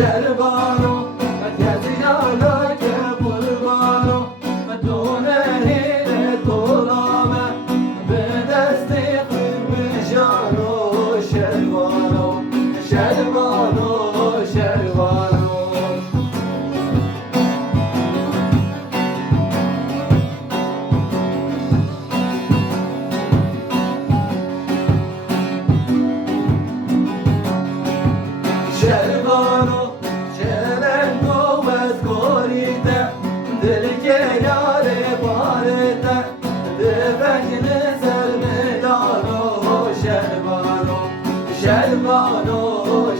شربانو کسی حالا که قربانو دونه هیره طولامه به دستی قرمشانو شربانو شربانو شربانو شربانو چلنگو بزگوریته دل که یاره بارته دفکن سر میدانو شربانو شربانو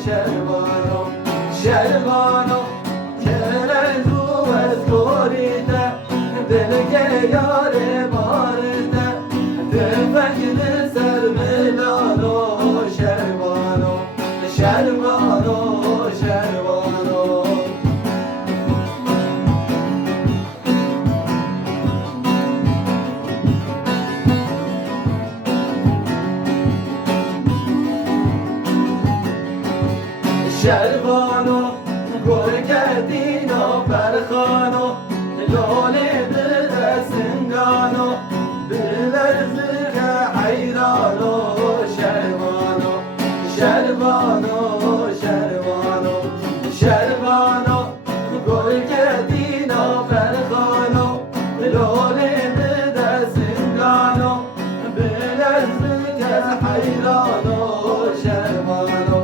شربانو شربانو چلنگو بزگوریته دل که یاره بارته دفکن سر میدانو شربانو شربانو شربانو شربانو گل کردینو برخانو لولی دل سنگانو بلرزق حیرانو شربانو شربانو شربانو شربانو گل کردینو برخانو لولی دل سنگانو بلرزق حیرانو شربانو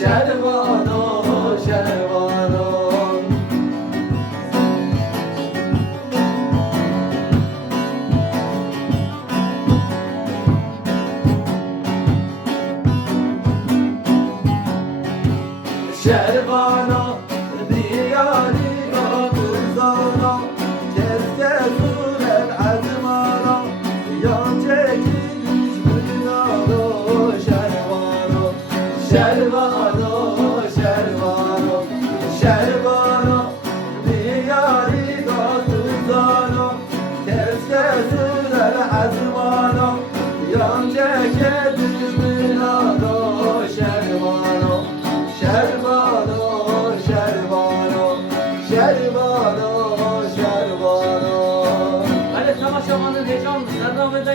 شربانو شربانو شربانو دیاری را بزانو کس کسور العزمانو یا چکی گوش بینانو شربانو شربانو شربانو شربانو دیاری را بزانو کس کسور العزمانو یا چکی گوش